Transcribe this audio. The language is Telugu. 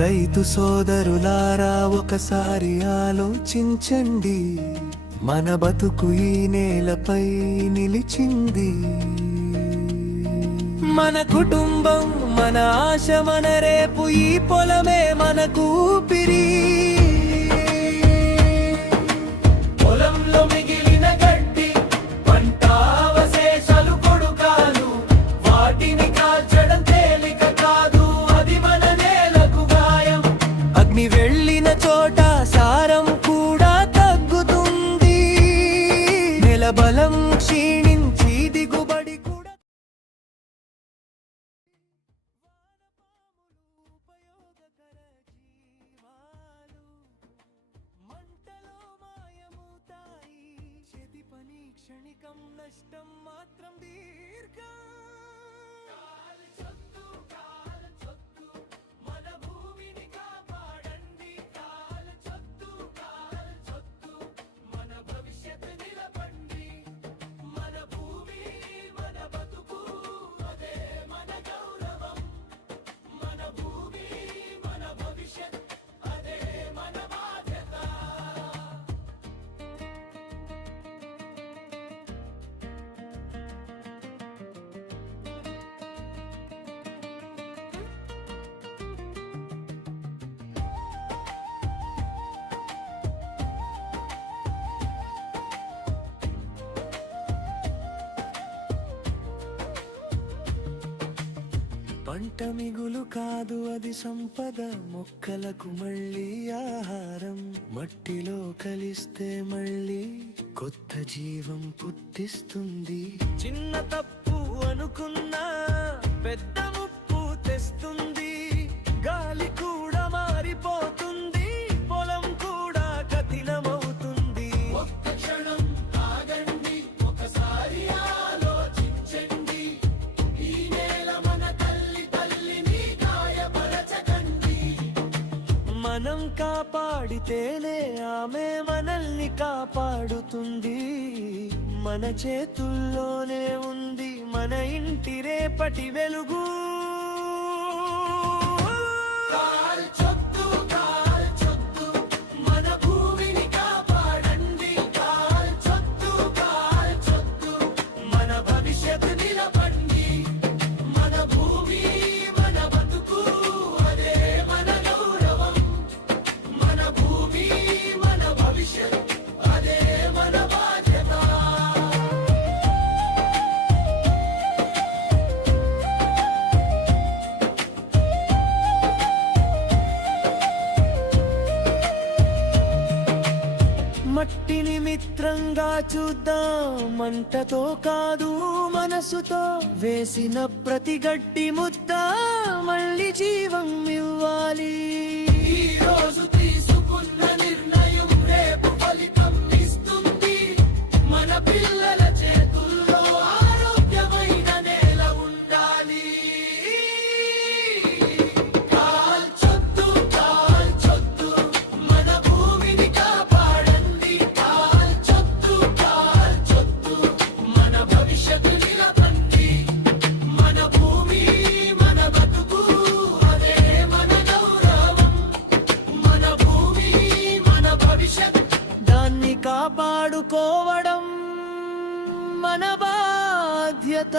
రైతు సోదరులారా ఒకసారి ఆలోచించండి, మన బతుకు ఈ నేలపై నిలిచింది. మన కుటుంబం, మన ఆశ, మన రేపు, ఈ పొలమే మనకు ఊపిరి. పొలంలో మిగిలిన గడ్డి, పంట అవశేషాలు, కొడుకాలు, వాటిని కాల్చడం తేలిక కాదు, అది మన నేలకు గాయం. అగ్ని వెళ్ళిన చోట సారం కూడా తగ్గుతుంది, నెల బలం క్షీణించి దిగుబడి కూడా. క్షణికం, నష్టం మాత్రం దీర్ఘం. మన భూమిని కాపాడండి, మన భవిష్యత్తు నిలబండి. మన భూమి మన బతుకు, అదే మన గౌరవం. మన భూమి మన భవిష్యత్, అదే మన బాధ్యత. పంట మిగులు కాదు, అది సంపద. మొక్కలకు మళ్ళీ ఆహారం, మట్టిలో కలిస్తే మళ్ళీ కొత్త జీవం పుట్టిస్తుంది. చిన్న తప్పు అనుకున్నా పెద్ద ముప్పు తెస్తుంది. గాలి కూడా మారిపోతుంది, పొలం కూడా కఠినమవుతుంది. ఒక్క క్షణం ఆగండి, ఒకసారి ఆలోచించండి. ఈ నేల మన తల్లిని గాయపరచకండి. మనం కాపాడితేనే ఆమె మనల్ని కాపాడుతుంది. మన చేతుల్లోనే ఉంది మన ఇంటి రేపటి వెలుగు. మన భూమిని కాపాడండి, మన భవిష్యత్తు నిలబండి. మన భూమి మన బతుకు, అదే మన గౌరవం. మన భూమి మన భవిష్యత్, అదే మన బాధ్యత. మట్టిని మిత్రంగా చూద్దాం, మంటతో కాదు మనసుతో. వేసిన ప్రతి గడ్డి ముద్ద మళ్ళీ జీవం ఇవ్వాలి. ఈ రోజు తీసుకున్న నిర్ణయం రేపు ఫలితం ఇస్తుంది. మన పిల్లల చేతుల్లో ఆరోగ్యమైన నేల ఉండాలి. కాల్చొద్దు, మన భూమిని కాపాడండి. మన భవిష్యత్తు నిలబండి. మన భూమి మన బతుకు, అదే మన గౌరవం. మన భూమి మన భవిష్యత్, దాన్ని కాపాడుకోవడం మన బాధ్యత.